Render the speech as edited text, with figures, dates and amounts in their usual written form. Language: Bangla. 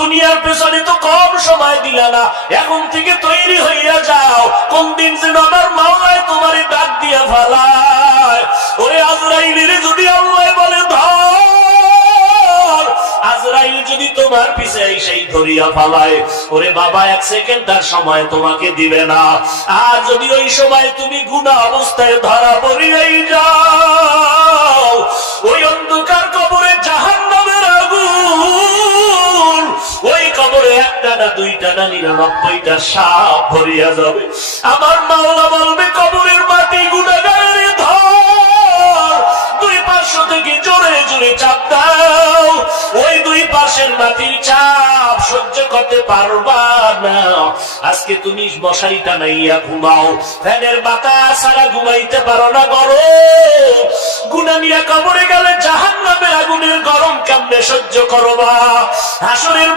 দুনিয়ার পেছনে তো কম সময় দিলা না, এখন থেকে তৈরি হইয়া যাও, কোন দিন যেন আমার মাওলায় তোমারে ডাক দিয়া ফেলায়। ওরে আজরাইলের যদি আল্লাহ বলে ধর, আজরাইল যদি তোমার পিছে সেই ধরিয়া ফেলায়, ওরে বাবা 1 সেকেন্ড তার সময় তোমাকে দিবে না। আর যদি ওই সময় তুমি গুনাহ অবস্থায় ধরা পড়িয়াই যাও, ওই অন্ধকার কবরে জাহান্নামের আগুন, ওই কবরে 1টা না 2টা না 99টা সাপ ভরিয়া যাবে। আমার মাওলা বলবে কবরের মাটি গুনাহগারের ধর, 2 পার্শ্ব থেকে জোরে জোরে চাপ দাও। ওই 2 পাশের মাটির চাপ সহ্য করতে পারবা না। আজকে তুমি মশারি টানাইয়া ঘুমাও, ফ্যানের বাতাস ছাড়া ঘুমাইতে পারো না, গরম। গুনাহ নিয়ে কবরে গেলে জাহান্নামের আগুনের গরম কেমনে সহ্য করবা? হাসরের